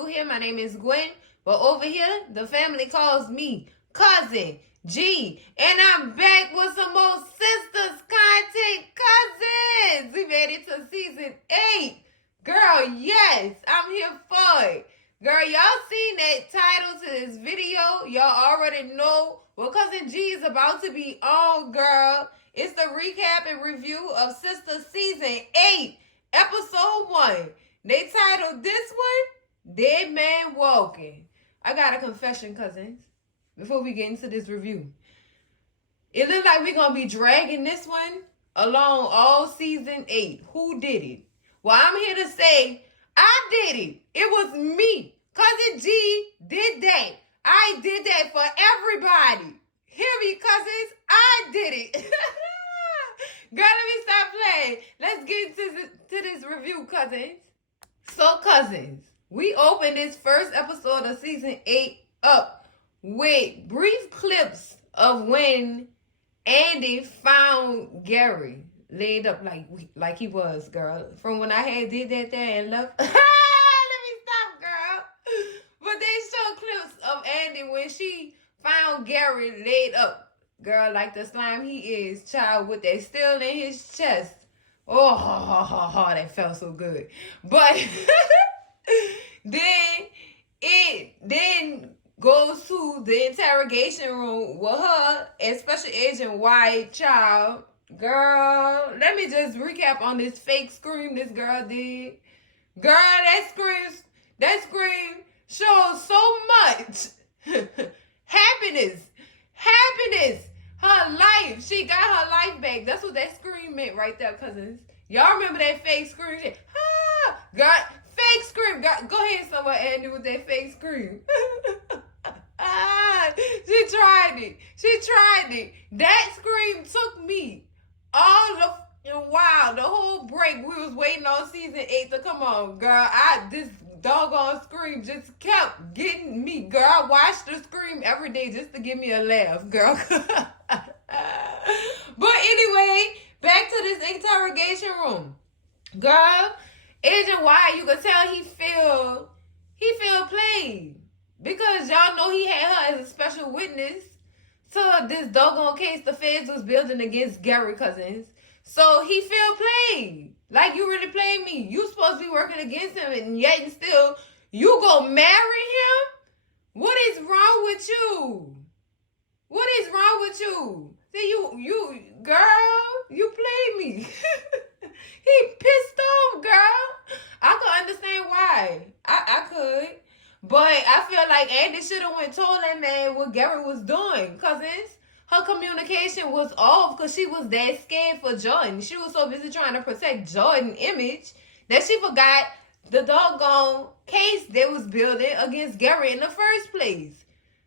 new here, my name is Gwen. But over here, the family calls me Cousin G. And I'm back with some more Sistas content. Cousins! We made it to season 8. Girl, yes, I'm here for it. Girl, y'all seen that title to this video. Y'all already know what Cousin G is about to be on, girl. It's the recap and review of Sistas season 8, episode 1. They titled this one, Dead Man Walking. I got a confession, cousins, before we get into this review. It looks like we're going to be dragging this one along all season 8. Who did it? Well, I'm here to say, I did it. It was me. Cousin G did that. I did that for everybody. Hear me, cousins? I did it. Girl, let me stop playing. Let's get to this review, cousins. So, cousins, we opened this first episode of season 8 up with brief clips of when Andi found Gary laid up like he was, girl. From when I had did that there and left. Let me stop, girl. But they show clips of Andi when she found Gary laid up, girl, like the slime he is, child, with that still in his chest. Oh, that felt so good. But then goes to the interrogation room with her and Special Agent White, child. Girl, let me just recap on this fake scream this girl did. Girl, that scream shows so much happiness. Her life. She got her life back. That's what that scream meant right there, cousins. Y'all remember that fake scream? Ah, girl, fake scream. Girl, go ahead somewhere, Andi, with that fake scream. She tried it. That scream took me all the while, the whole break. We was waiting on season 8 to come on, girl. This doggone scream just kept getting me, girl. I watched the scream every day just to give me a laugh, girl. But anyway, back to this interrogation room, girl. Agent Wyatt, you could tell he feel played because y'all know he had her as a special witness to this doggone case the feds was building against Gary, cousins. So he feel played. Like, you really played me. You supposed to be working against him, and yet and still you go marry him? What is wrong with you? What is wrong with you? See, you girl, you played me. He pissed off, girl. I could understand why. I could. But I feel like Andi should have went told that man what Gary was doing, cousins. Her communication was off because she was that scared for Jordan. She was so busy trying to protect Jordan's image that she forgot the doggone case they was building against Gary in the first place.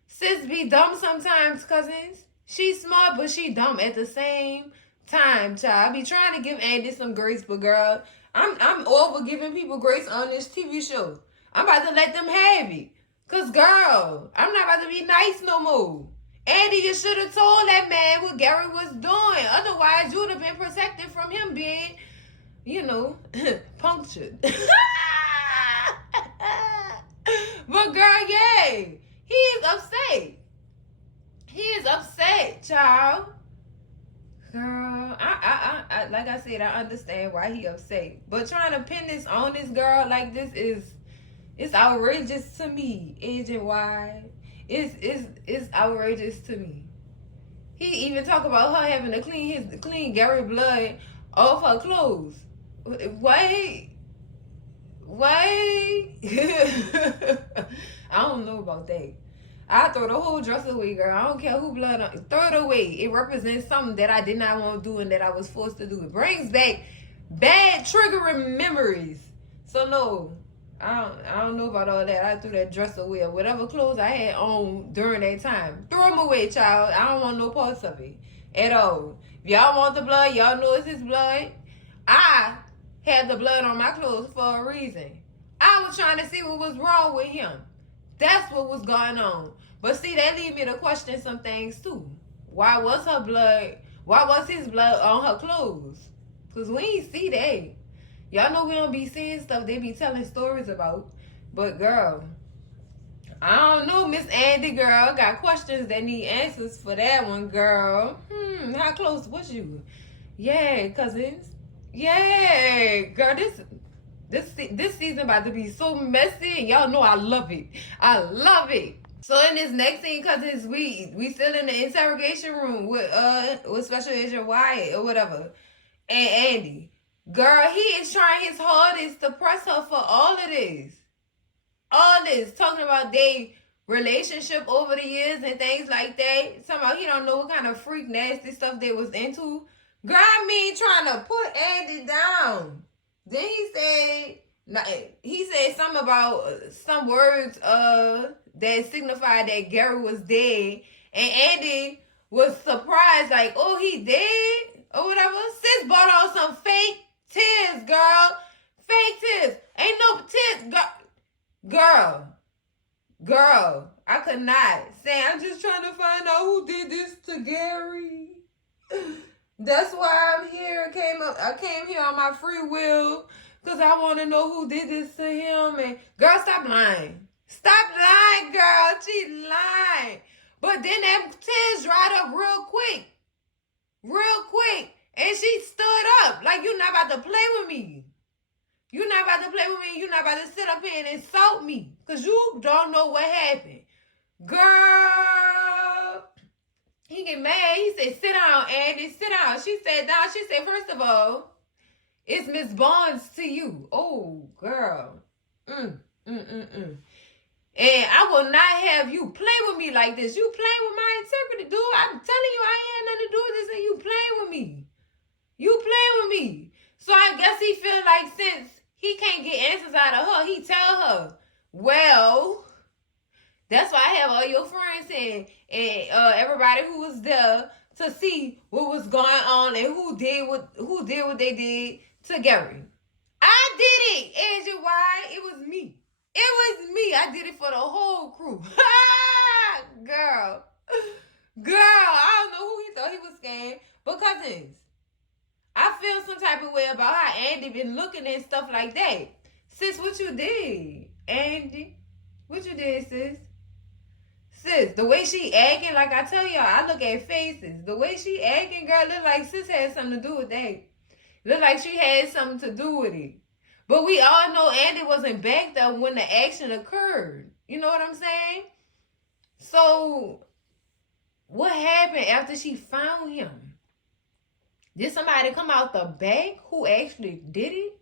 Sis be dumb sometimes, cousins. She's smart, but she dumb at the same time, child. I be trying to give Andi some grace, but girl, I'm over giving people grace on this TV show. I'm about to let them have it. Because, girl, I'm not about to be nice no more. Andi, you should have told that man what Gary was doing. Otherwise, you would have been protected from him being, punctured. But, girl, yay. He is upset. He is upset, child. Girl, I like I said, I understand why he upset. But trying to pin this on this girl like this it's outrageous to me, Agent Y. It's outrageous to me. He even talk about her having to clean Gary blood off her clothes. Wait. I don't know about that. I throw the whole dress away, girl. I don't care who blood on. Throw it away. It represents something that I did not want to do and that I was forced to do. It brings back bad triggering memories. So no, I don't know about all that. I threw that dress away or whatever clothes I had on during that time. Throw them away, child. I don't want no parts of it at all. If y'all want the blood, y'all know it's his blood. I had the blood on my clothes for a reason. I was trying to see what was wrong with him. That's what was going on. But see, that lead me to question some things too. Why was his blood on her clothes? Because we ain't see that. Y'all know we don't be seeing stuff they be telling stories about. But girl, I don't know, Miss Andi, girl. Got questions that need answers for that one, girl. How close was you? Yeah, cousins. Yeah, girl. This season about to be so messy, and y'all know I love it. I love it. So in this next scene, cousins, we still in the interrogation room with Special Agent Wyatt or whatever, and Andi. Girl, he is trying his hardest to press her for all of this. All this, talking about their relationship over the years and things like that. Somehow he don't know what kind of freak nasty stuff they was into. Girl, I mean, trying to put Andi down. Then he said something about some words that signified that Gary was dead. And Andi was surprised, like, oh, he dead? Or whatever. Sis bought on some fake tears, girl. Fake tears. Ain't no tears, Girl, I could not say, I'm just trying to find out who did this to Gary. That's why I'm here. I came here on my free will because I want to know who did this to him. And girl, stop lying. Stop lying, girl. She lying. But then that tears dried up real quick. Real quick. And she stood up like, you're not about to play with me. You're not about to play with me. You're not about to sit up here and insult me. Because you don't know what happened. Girl. He get mad. He said, sit down, Andi. Sit down. She said, down. She said, first of all, it's Miss Barnes to you. Oh, girl. And I will not have you play with me like this. You playing with my integrity, dude. I'm telling you, I ain't had nothing to do with this, and you playing with me. You playing with me. So I guess he feel like since he can't get answers out of her, he tell her, well, that's why I have all your friends and everybody who was there to see what was going on and who did what they did to Gary. I did it, Agent Wyatt. It was me. It was me. I did it for the whole crew. Girl, I don't know who he thought he was scammed. But cousins, I feel some type of way about how Andi been looking and stuff like that. Sis, what you did, Andi? What you did, sis? Sis, the way she acting, like I tell y'all, I look at faces. The way she acting, girl, look like sis had something to do with that. Look like she had something to do with it. But we all know Andi wasn't back there when the action occurred. You know what I'm saying? So, what happened after she found him? Did somebody come out the back who actually did it?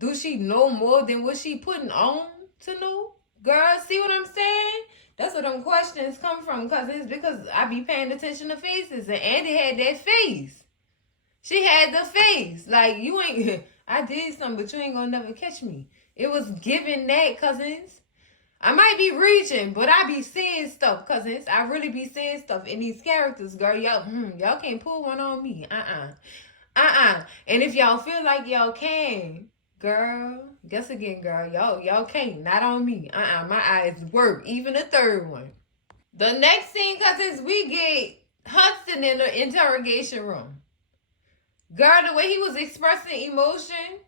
Do she know more than what she putting on to know? Girl, see what I'm saying? That's where them questions come from, cousins, because I be paying attention to faces, and Andi had that face. She had the face. Like, you ain't, I did something, but you ain't gonna never catch me. It was giving that, cousins. I might be reaching, but I be seeing stuff, cousins. I really be seeing stuff in these characters, girl. Y'all can't pull one on me. And if y'all feel like y'all can, girl, guess again, girl. Y'all can't. Not on me. My eyes work. Even the third one. The next scene, cousins, we get Hudson in the interrogation room. Girl, the way he was expressing emotion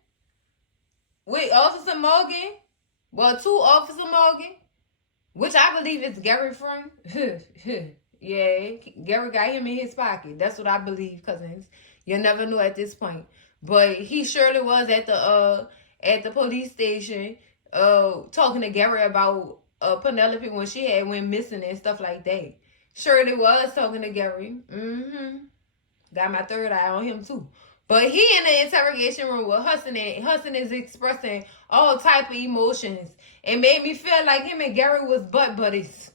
with Officer Morgan. Well, to Officer Morgan, which I believe is Gary's friend. Yeah, Gary got him in his pocket. That's what I believe, cousins. You never know at this point. But he surely was at the police station talking to Gary about Penelope when she had went missing and stuff like that. Surely was talking to Gary. Got my third eye on him too. But he in the interrogation room with Hudson, and Hudson is expressing all type of emotions. It made me feel like him and Gary was butt buddies.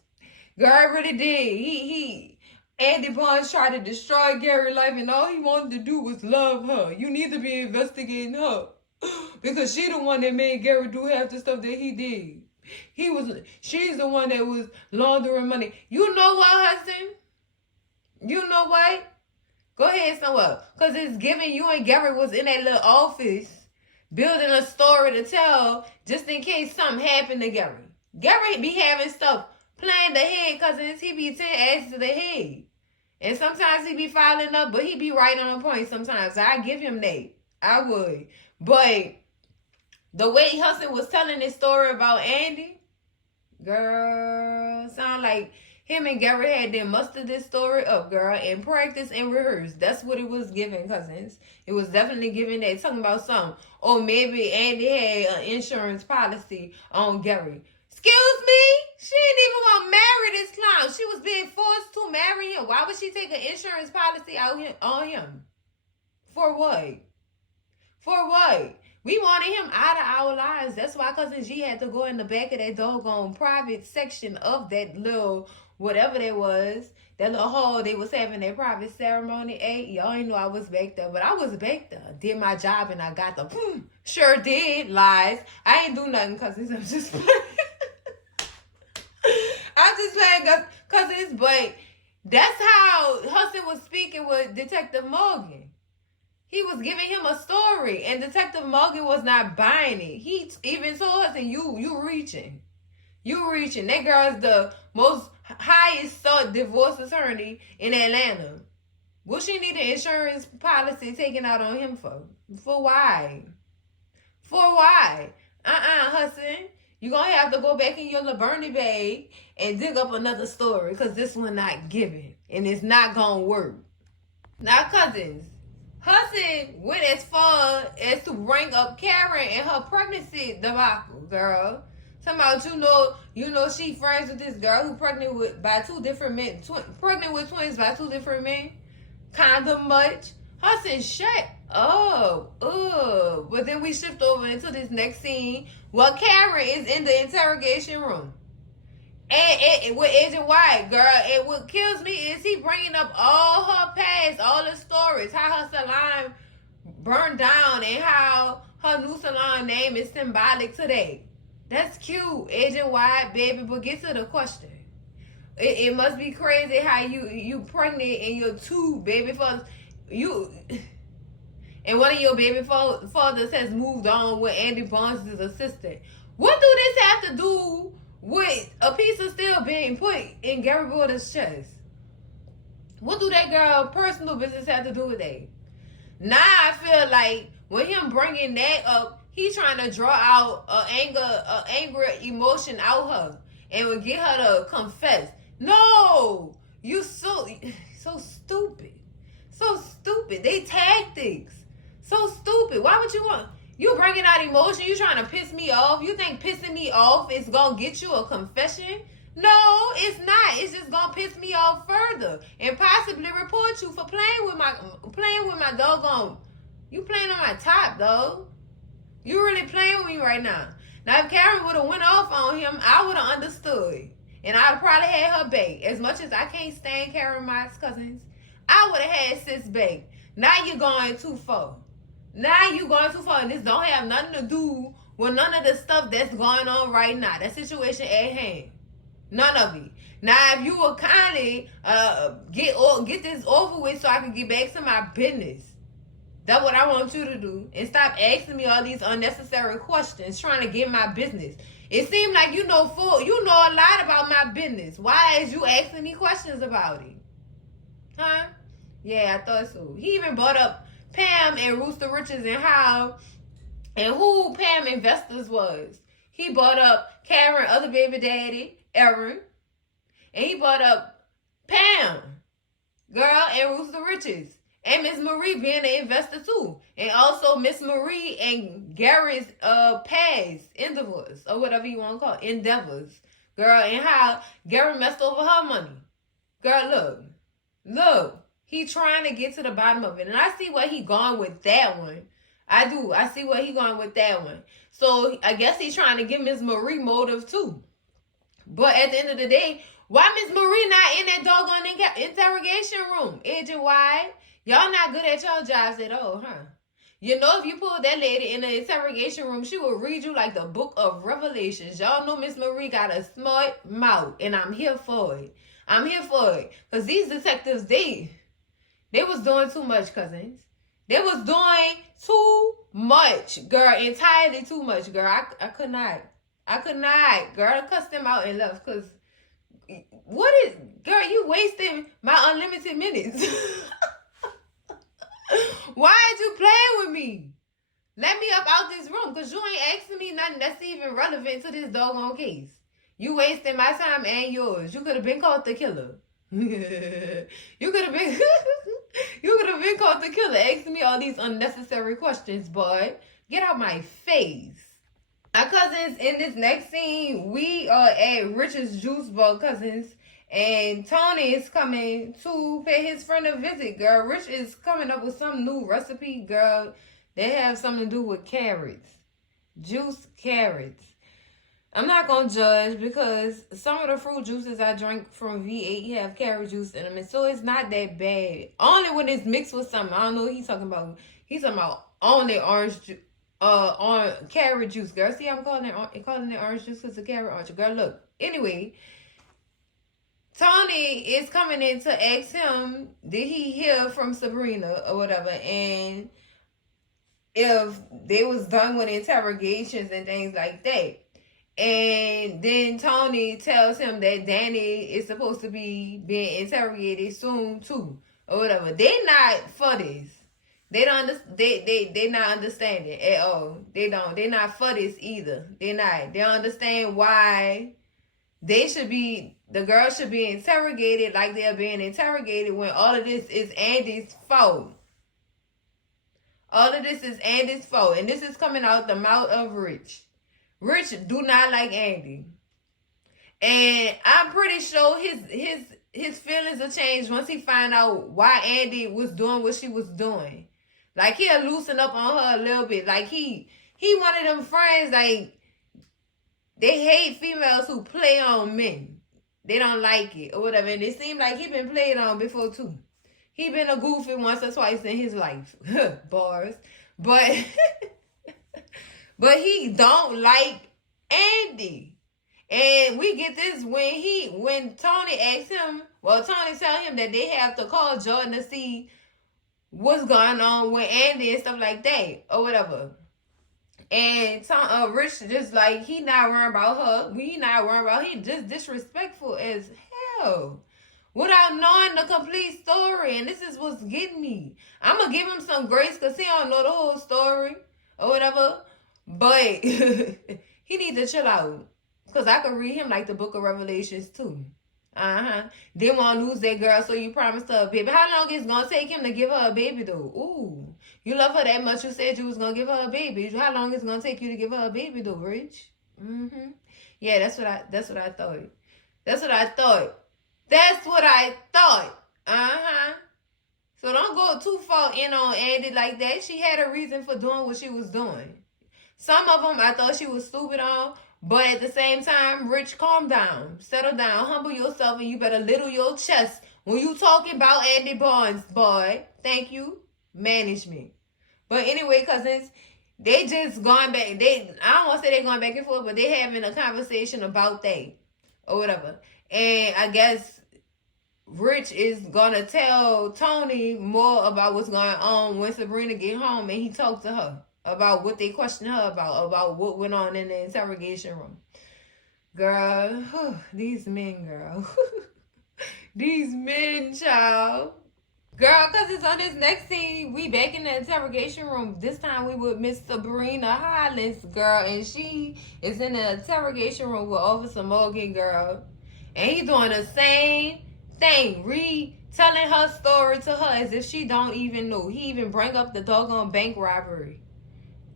Gary really did. Andi Barnes tried to destroy Gary's life, and all he wanted to do was love her. You need to be investigating her. Because she the one that made Gary do half the stuff that he did. She's the one that was laundering money. You know what, Hudson? You know what? Go ahead somewhere. Because it's giving you and Gary was in that little office building a story to tell just in case something happened to Gary. Gary be having stuff planned ahead, cousins. He be 10 asses to the head. And sometimes he be filing up, but he be right on point sometimes. So I give him that. I would. But The way Hudson was telling his story about Andi, girl, sound like him and Gary had them muster this story up, girl, and practice and rehearse. That's what it was giving, cousins. It was definitely giving that. Talking about something. Or maybe Andi had an insurance policy on Gary. Excuse me? She didn't even want to marry this clown. She was being forced to marry him. Why would she take an insurance policy out on him? For what? For what? We wanted him out of our lives. That's why Cousin G had to go in the back of that doggone private section of that little whatever that was. That little hall they was having their private ceremony at. Y'all ain't know I was back there, but I was back there. Did my job and I got the sure did. Lies. I ain't do nothing, cousins. I'm just playing. I'm just playing, cousins, but that's how Hudson was speaking with Detective Morgan. He was giving him a story, and Detective Morgan was not buying it. He even told Hudson, you reaching. You reaching. That girl is the most highest sought divorce attorney in Atlanta. What she need an insurance policy taken out on him for? For why? For why? Hudson. You're going to have to go back in your Liberty bag and dig up another story because this one not giving. And it's not going to work. Now, cousins, Hudson went as far as to rank up Karen and her pregnancy debacle, girl. Talking about, you know she friends with this girl who pregnant with two different men. Pregnant with twins by two different men. Kind of much. Hudson, shut up. But then we shift over into this next scene. Well, Karen is in the interrogation room. And with Agent White, girl, and what kills me is he bringing up all her past, all the stories, how her salon burned down and how her new salon name is symbolic today. That's cute, Agent White, baby, but get to the question. It must be crazy how you pregnant and your two baby fathers, and one of your baby fathers has moved on with Andi Barnes' assistant. What do this have to do with a piece of steel being put in Gary Porter's chest? What do that girl personal business have to do with that? Now I feel like with him bringing that up, he's trying to draw out an angry emotion out her and would get her to confess. No, you so stupid. So stupid. They tactics. So stupid. Why would you want... You bringing out emotion. You trying to piss me off. You think pissing me off is going to get you a confession? No, it's not. It's just going to piss me off further. And possibly report you for playing with my doggone... You playing on my top, though. You really playing with me right now. Now, if Karen would have went off on him, I would have understood. And I would probably had her bait. As much as I can't stand Karen Mott's cousins, I would have had sis bait. Now you're going too far. Now you going too far, and this don't have nothing to do with none of the stuff that's going on right now. That situation at hand. None of it. Now, if you will kindly get this over with so I can get back to my business. That's what I want you to do. And stop asking me all these unnecessary questions trying to get my business. It seems like you know a lot about my business. Why is you asking me questions about it? Huh? Yeah, I thought so. He even brought up Pam and Rooster Richards and who Pam Investors was. He brought up Karen, other baby daddy, Aaron. And he brought up Pam, girl, and Rooster Richards. And Miss Marie being an investor too. And also Miss Marie and Gary's past endeavors, or whatever you want to call it, endeavors. Girl, and how Gary messed over her money. Girl, look. He trying to get to the bottom of it. And I see where he going with that one. I do. I see where he going with that one. So I guess he's trying to give Miss Marie motive too. But at the end of the day, why Miss Marie not in that doggone interrogation room? Agent White, y'all not good at your jobs at all, huh? You know, if you pull that lady in the interrogation room, she will read you like the book of Revelations. Y'all know Miss Marie got a smart mouth, and I'm here for it. I'm here for it. Because these detectives, they was doing too much, cousins. They was doing too much, girl. Entirely too much, girl. I could not. Girl, I cussed them out and left. Because, girl, you wasting my unlimited minutes. Why did you play with me? Let me up out this room, because you ain't asking me nothing that's even relevant to this doggone case. You wasting my time and yours. You could have been caught the killer. You could have been caught the killer. Asking me all these unnecessary questions, boy. Get out my face. My cousins, in this next scene, we are at Rich's juice bar, cousins. And Tony is coming to pay his friend a visit, girl. Rich is coming up with some new recipe, girl. They have something to do with carrots. Juice carrots. I'm not going to judge because some of the fruit juices I drink from V8 have carrot juice in them. And so it's not that bad. Only when it's mixed with something. I don't know what he's talking about. He's talking about only orange juice. Carrot juice, girl. See, I'm calling it orange juice because it's carrot orange. Girl, look. Anyway, Tony is coming in to ask him, did he hear from Sabrina or whatever? And if they was done with interrogations and things like that. And then Tony tells him that Danny is supposed to be being interrogated soon too, or whatever. They not for this. They don't. They not understanding at all. They don't. They not for this either. They not. They don't understand why the girl should be interrogated like they're being interrogated when all of this is Andi's fault. All of this is Andi's fault, and this is coming out the mouth of Rich. Rich do not like Andi. And I'm pretty sure his feelings will change once he find out why Andi was doing what she was doing. Like, he'll loosen up on her a little bit. Like, he one of them friends, like, they hate females who play on men. They don't like it or whatever. And it seemed like he been played on before, too. He been a goofy once or twice in his life. Bars. But... But he don't like Andi. And we get this when Tony asks him, Tony tell him that they have to call Jordan to see what's going on with Andi and stuff like that, or whatever. And Rich just like, he not worrying about her. He not worrying about him. Just disrespectful as hell. Without knowing the complete story. And this is what's getting me. I'm going to give him some grace because he don't know the whole story, or whatever. But he needs to chill out. Because I could read him like the book of Revelations too. Didn't want to lose that girl, so you promised her a baby. How long is it going to take him to give her a baby though? Ooh. You love her that much, you said you was going to give her a baby. How long is it going to take you to give her a baby though, Rich? Yeah, that's what I thought. That's what I thought. So don't go too far in on Andi like that. She had a reason for doing what she was doing. Some of them I thought she was stupid on, but at the same time, Rich, calm down. Settle down. Humble yourself, and you better little your chest when you talking about Andi Barnes, boy. Thank you. Management. But anyway, cousins, they just going back. I don't want to say they're going back and forth, but they having a conversation about that or whatever. And I guess Rich is going to tell Tony more about what's going on when Sabrina get home and he talks to her. About what they questioned her about what went on in the interrogation room. Girl, these men, girl. These men, child. Girl, because it's on this next scene, we back in the interrogation room. This time we with Miss Sabrina Hollins, girl. And she is in the interrogation room with Officer Morgan, girl. And he doing the same thing. Retelling her story to her as if she don't even know. He even bring up the doggone bank robbery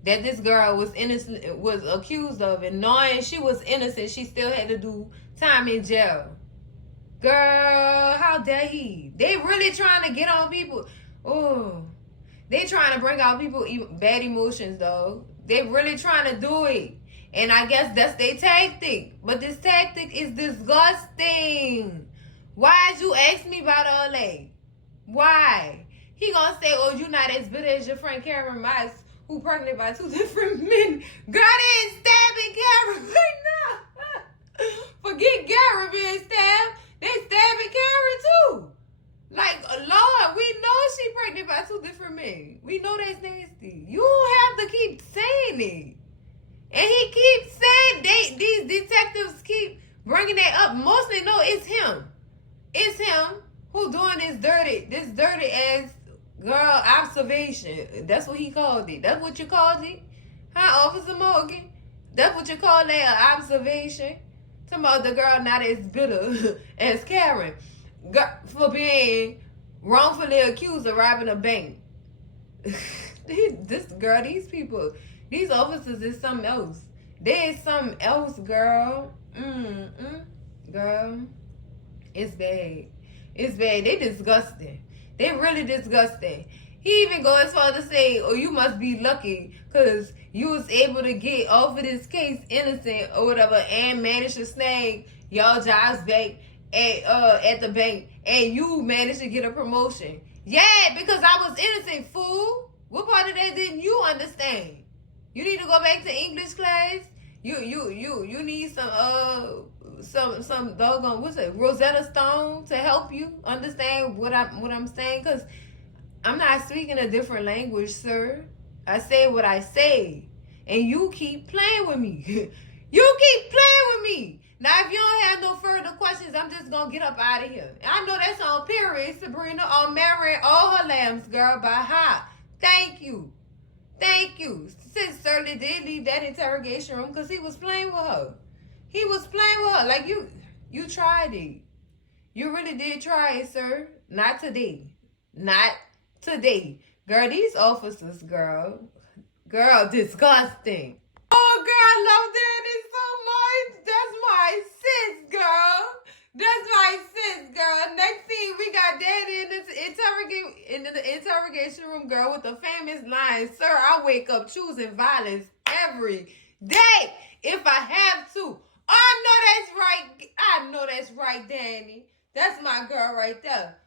that this girl was accused of, and knowing she was innocent, she still had to do time in jail. Girl, how dare he? They really trying to get on people. Oh, they trying to bring out people bad emotions, though. They really trying to do it, and I guess that's their tactic. But this tactic is disgusting. Why'd you ask me about all that? Why? He gonna say, "Oh, you not as bitter as your friend Karen Mice, who pregnant by 2 different men." Girl, they ain't stabbing Karen right now. Forget Karen being stabbed. They stabbing Karen too. Like, Lord, we know she pregnant by 2 different men. We know that's nasty. You don't have to keep saying it. And he keeps saying, these detectives keep bringing that up. Mostly, no, it's him. It's him who doing this dirty ass Girl, observation. That's what he called it. That's what you called it? Huh, Officer Morgan? That's what you call that, an observation? Talking about the girl not as bitter as Karen for being wrongfully accused of robbing a bank. These people, these officers is something else. They is something else, girl. Girl, it's bad. It's bad. They disgusting. They really disgusting. He even goes as far to say, oh, you must be lucky because you was able to get off of this case innocent or whatever and managed to snag y'all jobs back at the bank and you managed to get a promotion. Yeah, because I was innocent, fool. What part of that didn't you understand? You need to go back to English class. You need some doggone, what's it, Rosetta Stone to help you understand what I'm saying, because I'm not speaking a different language, sir. I say what I say, and you keep playing with me. You keep playing with me. Now, if you don't have no further questions, I'm just gonna get up out of here. I know that's on period, Sabrina, on marrying all her lambs, girl, by heart. Thank you. Thank you. Sis certainly did leave that interrogation room because he was playing with her. He was playing with her. Like, you tried it. You really did try it, sir. Not today. Not today. Girl, these officers, girl, disgusting. Oh, girl, I love Danny so much. That's my sis, girl. That's my sis, girl. Next thing, we got Danny in the interrogation room, girl, with the famous line, sir, I wake up choosing violence every day if I have to. Oh, I know that's right. I know that's right, Danny. That's my girl right there.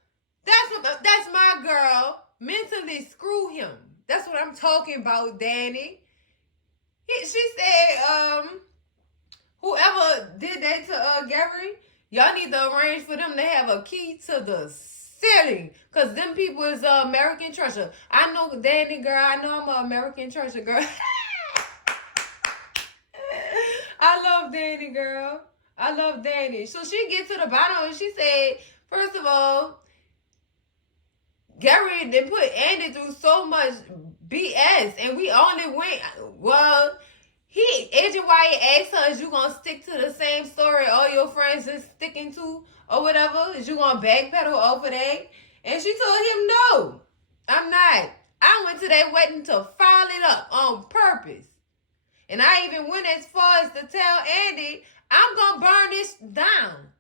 That's my girl. Mentally screw him. That's what I'm talking about, Danny. She said, whoever did that to Gary, y'all need to arrange for them to have a key to the city. Because them people is American treasure. I know, Danny, girl. I know I'm an American treasure, girl. I love Danny, girl. I love Danny. So she gets to the bottom and she said, first of all, Gary didn't put Andi through so much BS, and we only went, well, Agent Wyatt asked her, is you going to stick to the same story all your friends is sticking to or whatever? Is you going to backpedal off of that? And she told him, no, I'm not. I went to that wedding to file it up on purpose. And I even went as far as to tell Andi, I'm going to burn this down.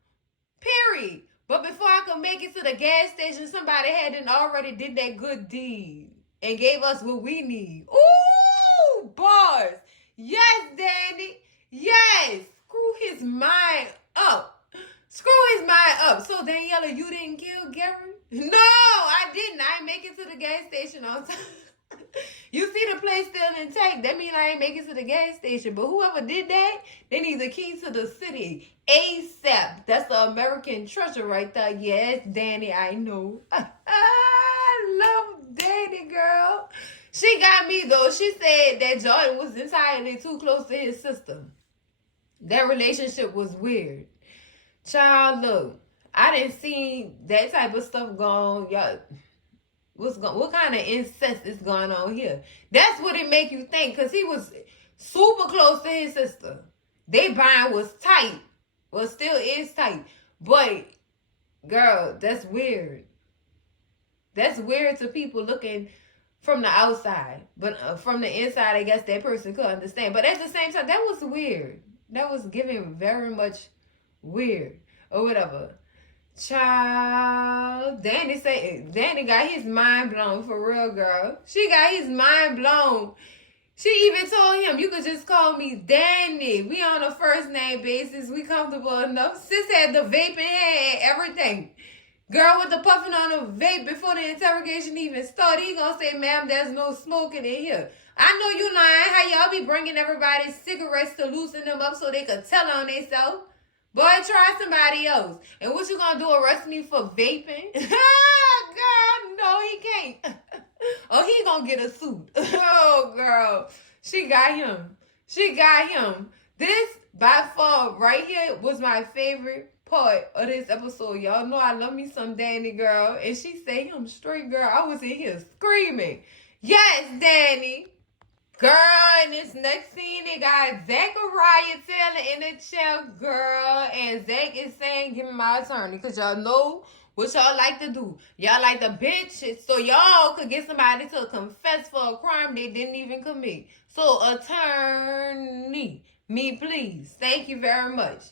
Period. But before I could make it to the gas station, somebody hadn't already did that good deed and gave us what we need. Ooh, bars. Yes, Danny. Yes. Screw his mind up. Screw his mind up. So, Danielle, you didn't kill Gary? No, I didn't. I ain't make it to the gas station on time. You see the place still intact. That means I ain't make it to the gas station. But whoever did that, they need the key to the city. ASAP. That's the American treasure right there. Yes, Danny, I know. I love Danny, girl. She got me, though. She said that Jordan was entirely too close to his sister. Their relationship was weird. Child, look, I didn't see that type of stuff going. Y'all, what kind of incest is going on here? That's what it make you think, because he was super close to his sister. They bond was tight. Well, still is tight. But, girl, that's weird. That's weird to people looking from the outside. But from the inside, I guess that person could understand. But at the same time, that was weird. That was giving very much weird. Or whatever. Child. Danny got his mind blown for real, girl. She got his mind blown. She even told him, you could just call me Danny. We on a first name basis. We comfortable enough. Sis had the vaping head, everything. Girl with the puffing on the vape before the interrogation even started. He gonna say, ma'am, there's no smoking in here. I know you lying. How y'all be bringing everybody cigarettes to loosen them up so they could tell on themselves? Boy, try somebody else. And what you gonna do, arrest me for vaping? God, no, he can't. Oh, he gonna get a suit. Oh, girl. She got him. She got him. This, by far, right here, was my favorite part of this episode. Y'all know I love me some Danny, girl. And she say him straight, girl. I was in here screaming. Yes, Danny. Girl, in this next scene, they got Zachariah Taylor in the chair, girl. And Zach is saying, give me my attorney. Because y'all know what y'all like to do. Y'all like to bitch so y'all could get somebody to confess for a crime they didn't even commit. So, attorney, me please. Thank you very much.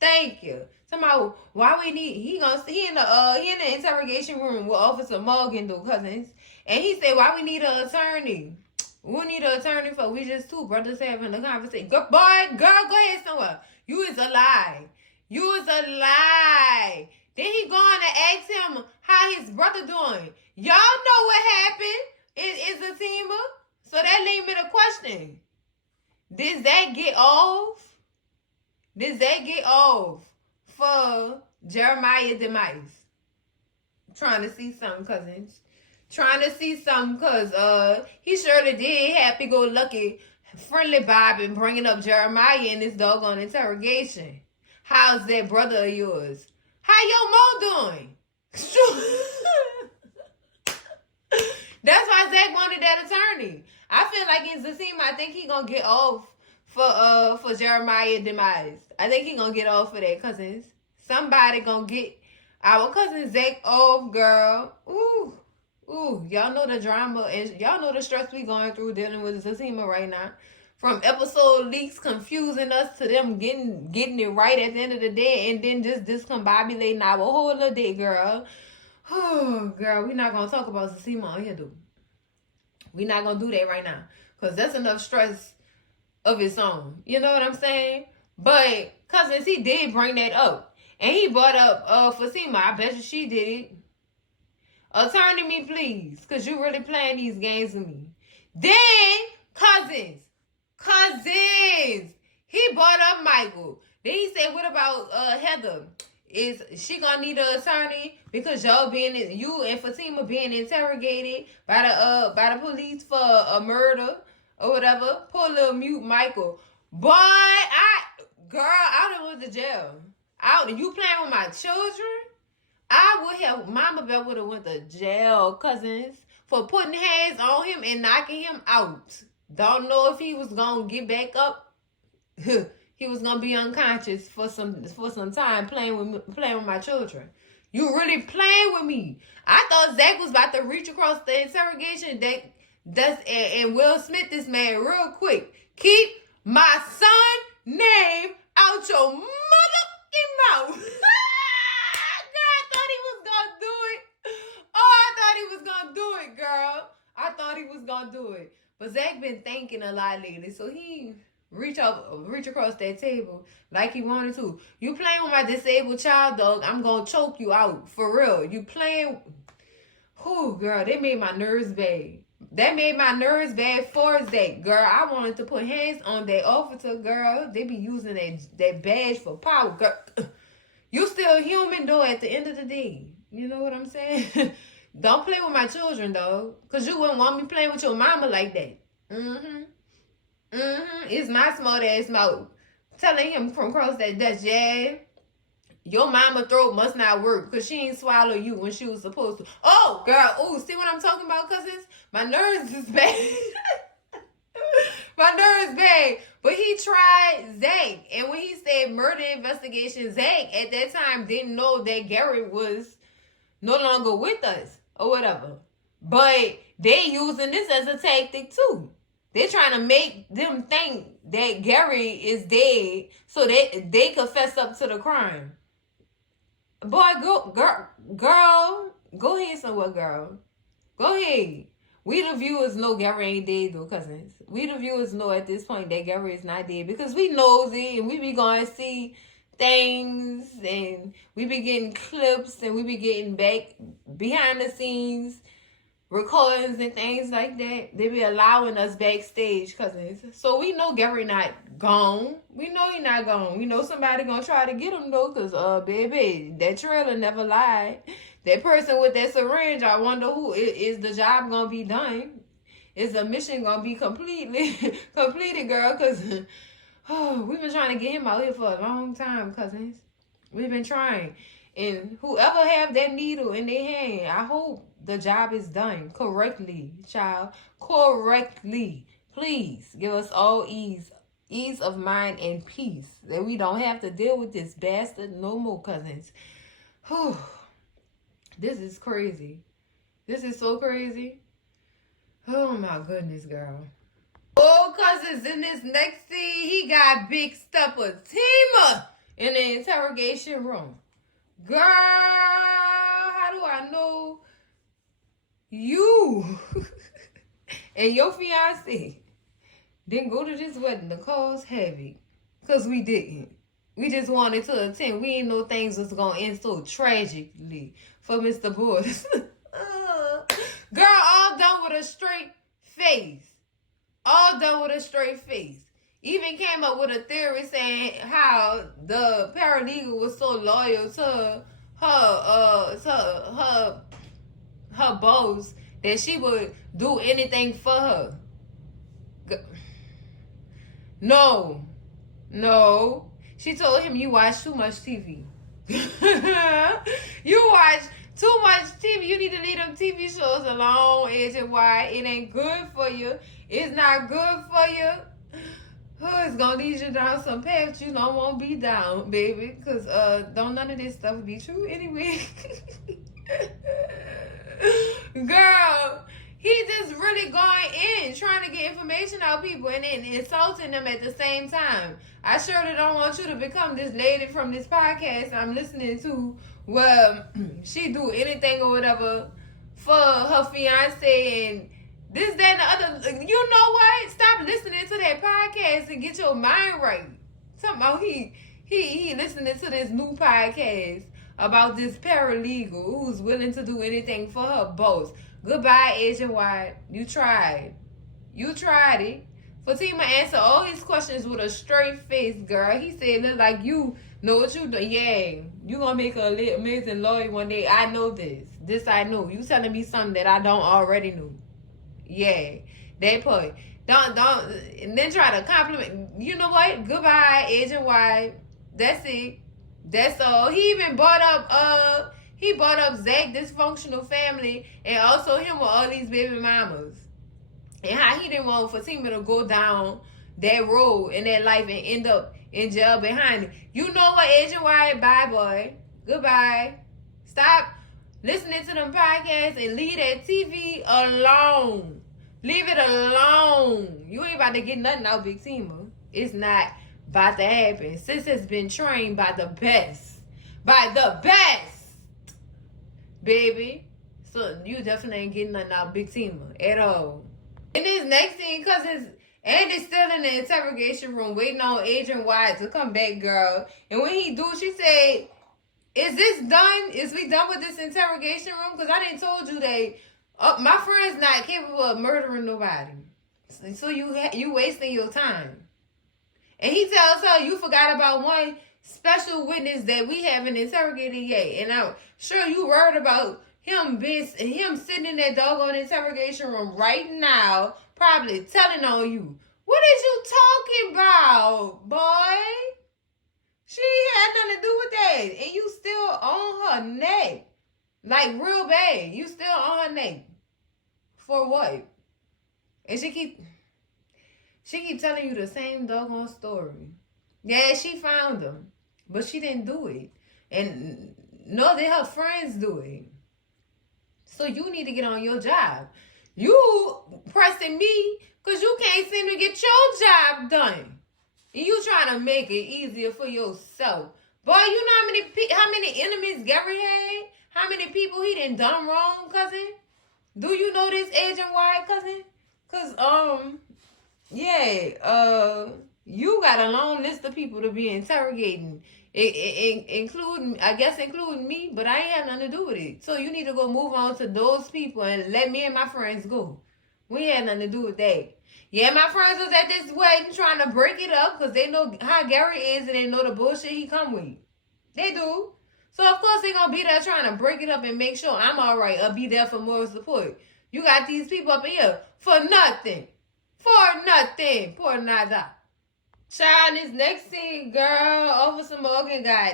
Thank you. Somehow, why we need, he in the interrogation room with Officer Morgan, though, cousins. And he said, why we need an attorney? We need an attorney for we just two brothers having a conversation. Girl, go ahead somewhere. You is a lie. You is a lie. Then he going to ask him how his brother doing. Y'all know what happened. It is a teamer. So that leaves me the question. Did Zach get off? Did Zach get off for Jeremiah demise? Trying to see something, cousins. Trying to see something, because he surely did happy-go-lucky, friendly vibe and bringing up Jeremiah in this doggone interrogation. How's that brother of yours? How your mom doing? That's why Zach wanted that attorney. I feel like in Zasim, I think he gonna get off for Jeremiah demise. I think he gonna get off for that, cousins. Somebody gonna get our cousin Zach off, girl. Ooh, y'all know the drama and y'all know the stress we going through dealing with Zazima right now. From episode leaks confusing us to them getting it right at the end of the day and then just discombobulating our whole little day, girl. Oh, girl, we're not going to talk about Zazima on here, dude. We're not going to do that right now because that's enough stress of its own. You know what I'm saying? But, cousins, he did bring that up. And he brought up Fatima. I bet you she did it. Attorney me, please, because you really playing these games with me. Then, cousins, he brought up Michael. Then he said, what about Heather? Is she gonna need an attorney because you and Fatima being interrogated by the police for a murder or whatever? Poor little mute Michael. Boy, I done went to jail. You playing with my children? Mama Bear would have went to jail, cousins, for putting hands on him and knocking him out. Don't know if he was gonna get back up. He was gonna be unconscious for some time playing with my children. You really playing with me? I thought Zach was about to reach across the interrogation deck. And Will Smith this man real quick. Keep my son name out your motherfucking mouth. Girl. I thought he was gonna do it. But Zach been thinking a lot lately, so he reach across that table like he wanted to. You playing with my disabled child, dog, I'm gonna choke you out. For real. You playing. Oh, girl, they made my nerves bad. That made my nerves bad for Zach, girl. I wanted to put hands on that officer, girl. They be using that badge for power, girl. You still human, though, at the end of the day. You know what I'm saying? Don't play with my children, though. Because you wouldn't want me playing with your mama like that. It's my smart ass mouth. Telling him from across that desk, yeah, your mama throat must not work because she ain't swallow you when she was supposed to. Oh, girl. Oh, see what I'm talking about, cousins? My nerves is bad. My nerves bad. But he tried Zach. And when he said murder investigation, Zach at that time didn't know that Gary was no longer with us. Or whatever. But they using this as a tactic too. They're trying to make them think that Gary is dead so they confess up to the crime. Boy, girl, go ahead somewhere, girl. Go ahead. We the viewers know Gary ain't dead though, cousins. We the viewers know at this point that Gary is not dead because we nosy and we be going to see things and we be getting clips and we be getting back behind the scenes recordings and things like that. They be allowing us backstage, cousins. So we know Gary not gone. We know he not gone. We know somebody gonna try to get him though, cause baby, that trailer never lied. That person with that syringe, I wonder who is the job gonna be done? Is the mission gonna be completed, girl? Cause we've been trying to get him out here for a long time, cousins. We've been trying. And whoever have that needle in their hand, I hope the job is done correctly, child. Correctly. Please give us all ease of mind and peace. That we don't have to deal with this bastard no more, cousins. Whew. This is crazy. This is so crazy. Oh my goodness, girl. Oh, cousins, in this next scene, he got Big Stepper Tima in the interrogation room. Girl, how do I know you and your fiance didn't go to this wedding to cause havoc? Because we didn't. We just wanted to attend. We didn't know things was going to end so tragically for Mr. Boris. Girl, all done with a straight face. All done with a straight face. Even came up with a theory saying how the paralegal was so loyal to her boss that she would do anything for her. No. She told him, you watch too much TV. You watch too much TV. You need to leave them TV shows alone, Agent White. It ain't good for you. It's not good for you. It's gonna lead you down some paths you don't want to be down, baby. Because don't none of this stuff be true anyway. Girl, he just really going in, trying to get information out of people and then insulting them at the same time. I surely don't want you to become this lady from this podcast I'm listening to where she do anything or whatever for her fiance and this, that, and the other. You know what? Stop listening to that podcast and get your mind right. Something about he listening to this new podcast about this paralegal who's willing to do anything for her boss. Goodbye, Agent White. You tried. You tried it. Fatima answered all his questions with a straight face, girl. He said, look like you know what you do. Yeah, you gonna make an amazing lawyer one day. I know this. This I know. You telling me something that I don't already know. Yeah, that part. Don't, and then try to compliment. You know what? Goodbye, Agent White. That's it. That's all. He even brought up Zac dysfunctional family and also him with all these baby mamas. And how he didn't want Fatima to go down that road in that life and end up in jail behind it. You know what, Agent White? Bye, boy. Goodbye. Stop listening to them podcasts and leave that TV alone. Leave it alone. You ain't about to get nothing out, Big Tima. It's not about to happen. Sis has been trained by the best. By the best. Baby. So you definitely ain't getting nothing out, Big Tima, at all. In this next scene, because Andy's still in the interrogation room waiting on Agent White to come back, girl. And when he do, she said, is this done? Is we done with this interrogation room? Because I didn't told you that my friend's not capable of murdering nobody. So you wasting your time. And he tells her, you forgot about one special witness that we haven't interrogated yet. And I'm sure you heard about him sitting in that doggone interrogation room right now, probably telling on you. What is you talking about, boy? She had nothing to do with that. And you still on her neck. Like real bad. You still on her neck. For what? And she keep telling you the same doggone story. Yeah, she found him. But she didn't do it. And nor did her friends do it. So you need to get on your job. You pressing me because you can't seem to get your job done. And you trying to make it easier for yourself. Boy, you know how many enemies Gary had? How many people he done wrong, cousin? Do you know this Agent White, cousin? Because, you got a long list of people to be interrogating. Including me, but I ain't have nothing to do with it. So you need to go move on to those people and let me and my friends go. We had nothing to do with that. Yeah, my friends was at this wedding trying to break it up because they know how Gary is and they know the bullshit he come with. They do. So of course they gonna be there trying to break it up and make sure I'm all right or be there for moral support. You got these people up in here for nothing. For nothing. Por nada. Child, this next scene, girl, Officer Morgan got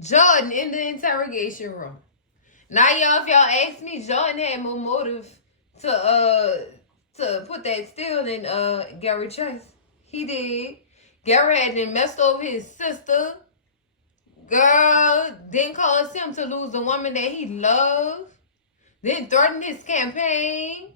Jordan in the interrogation room. Now, y'all, if y'all ask me, Jordan had more motive to put that steel in Gary's chest. He did. Gary had then messed over his sister. Girl, then caused him to lose the woman that he loved. Then threatened his campaign.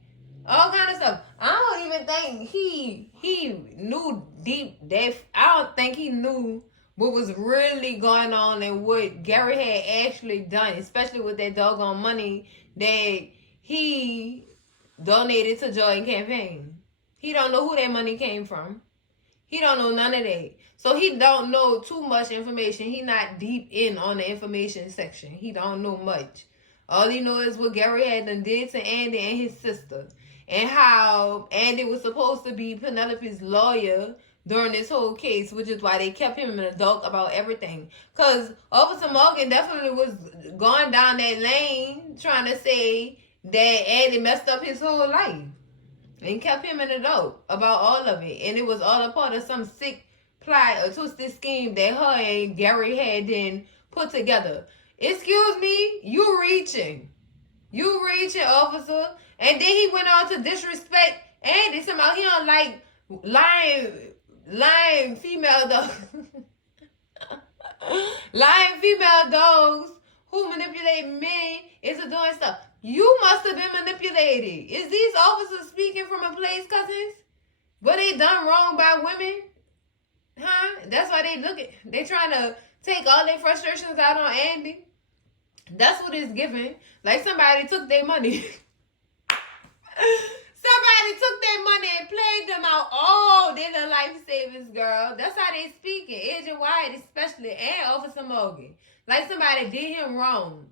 All kind of stuff. I don't even think he knew deep that. I don't think he knew what was really going on and what Gary had actually done, especially with that doggone money that he donated to Jordan campaign. He don't know who that money came from. He don't know none of that. So he don't know too much information. He not deep in on the information section. He don't know much. All he knows is what Gary had done did to Andi and his sister. And how Andi was supposed to be Penelope's lawyer during this whole case, which is why they kept him in the dark about everything. Because Officer Morgan definitely was going down that lane trying to say that Andi messed up his whole life. And kept him in the dark about all of it. And it was all a part of some sick plot or twisted scheme that her and Gary had then put together. Excuse me, you reaching. You reaching, officer. And then he went on to disrespect Andi. Somehow he don't like lying female dogs. Lying female dogs who manipulate men into doing stuff. You must have been manipulated. Is these officers speaking from a place, cousins? Were they done wrong by women? Huh? That's why they trying to take all their frustrations out on Andi. That's what it's giving. Like somebody took their money. Somebody took their money and played them out. Oh, they're the life savings, girl. That's how they speaking. Agent Wyatt especially, and Officer Morgan. Like somebody did him wrong.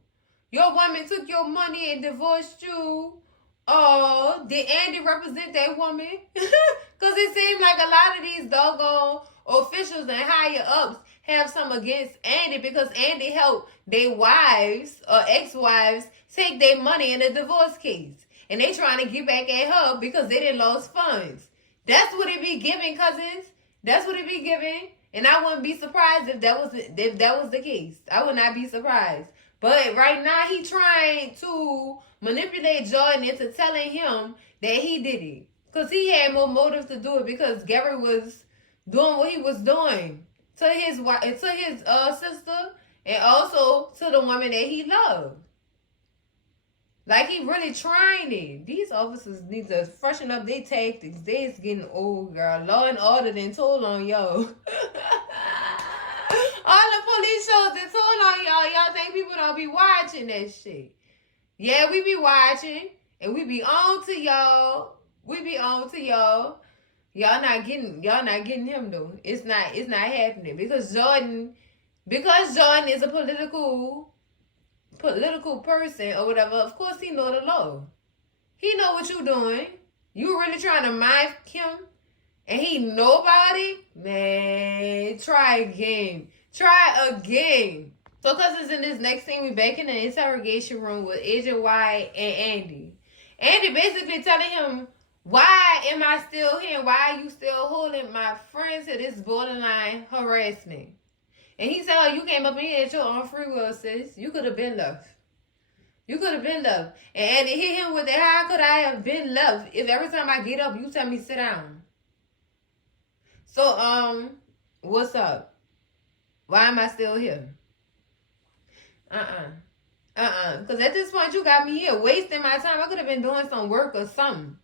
Your woman took your money and divorced you. Oh, did Andi represent that woman? Because it seemed like a lot of these doggone officials and higher ups have some against Andi because Andi helped their wives or ex-wives take their money in a divorce case. And they trying to get back at her because they didn't lost funds. That's what it be giving, cousins. That's what it be giving. And I wouldn't be surprised if that was the case. I would not be surprised. But right now, he trying to manipulate Jordan into telling him that he did it. Because he had more motive to do it because Gary was doing what he was doing to his sister and also to the woman that he loved. Like, he really trying it. These officers need to freshen up their tactics. They's getting old, girl. Law and Order done told on y'all. All the police shows that told on y'all. Y'all think people don't be watching that shit. Yeah, we be watching. And we be on to y'all. We be on to y'all. Y'all not getting him though. It's not happening. Because Jordan is a political person or whatever, of course he know the law. He know what you doing. You really trying to mind him? And he know about it? Man, try again. Try again. So, cousins, in this next scene, we back in the interrogation room with Agent Wyatt and Andi. Andi basically telling him, why am I still here? Why are you still holding my friend to this borderline harassment? And he said, oh, you came up in here at your own free will, sis. You could have been left. You could have been left. And Andi hit him with it. How could I have been left if every time I get up, you tell me sit down? So, what's up? Why am I still here? Because at this point, you got me here wasting my time. I could have been doing some work or something.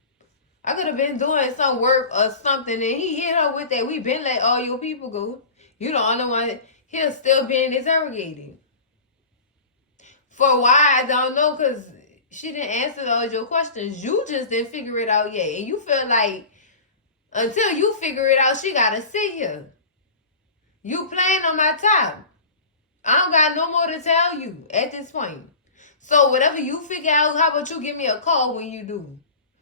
I could have been doing some work or something. And he hit her with that. We been let all your people go. You the only one here still being interrogated. For why, I don't know. Because she didn't answer all your questions. You just didn't figure it out yet. And you feel like until you figure it out, she got to sit here. You playing on my top. I don't got no more to tell you at this point. So whatever you figure out, how about you give me a call when you do?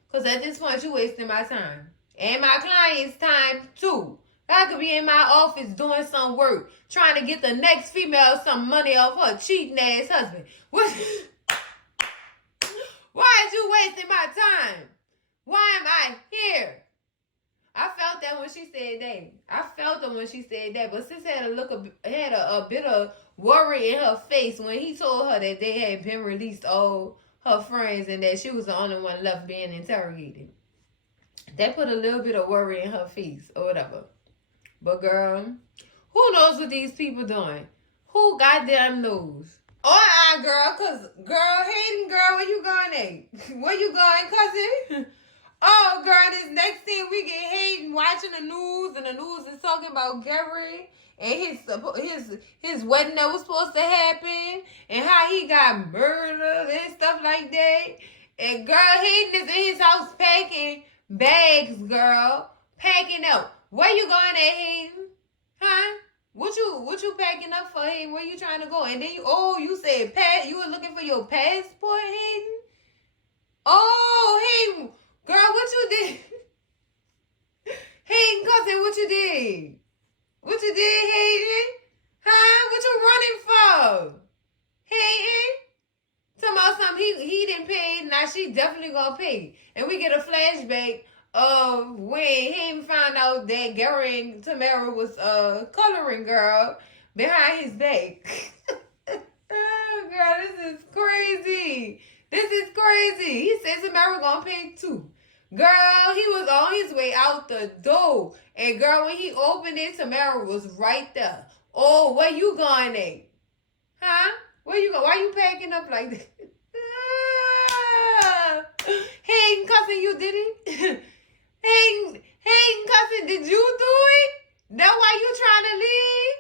Because at this point, you wasting my time. And my client's time too. I could be in my office doing some work, trying to get the next female some money off her cheating ass husband. Why is you wasting my time? Why am I here? I felt that when she said that. I felt it when she said that. But sis had a bit of worry in her face when he told her that they had been released, all her friends, and that she was the only one left being interrogated. That put a little bit of worry in her face or whatever. But girl, who knows what these people doing? Who goddamn knows? Oh, girl, cause girl, Hayden, girl, where you going at? Where you going, cousin? Oh, girl, this next thing we get Hayden watching the news, and the news is talking about Gary and his wedding that was supposed to happen, and how he got murdered and stuff like that. And girl, Hayden is in his house packing bags, girl, packing up. Where you going at, Hayden? Huh? What you packing up for, Hayden? Where you trying to go? And then you said you were looking for your passport, Hayden? Oh, Hayden, girl, what you did? Hayden, cousin, what you did? What you did, Hayden? Huh? What you running for? Hayden? Talking about something he didn't pay, now she definitely gonna pay. And we get a flashback of when Hayden found out that Gary and Tamara was coloring, girl, behind his back. Oh, girl, this is crazy. This is crazy. He said Tamara gonna pay too. Girl, he was on his way out the door. And girl, when he opened it, Tamara was right there. Oh, where you going at? Huh? Where you go? Why you packing up like that? Hayden, cousin, you did it? Hayden, cousin, did you do it? That's why you trying to leave?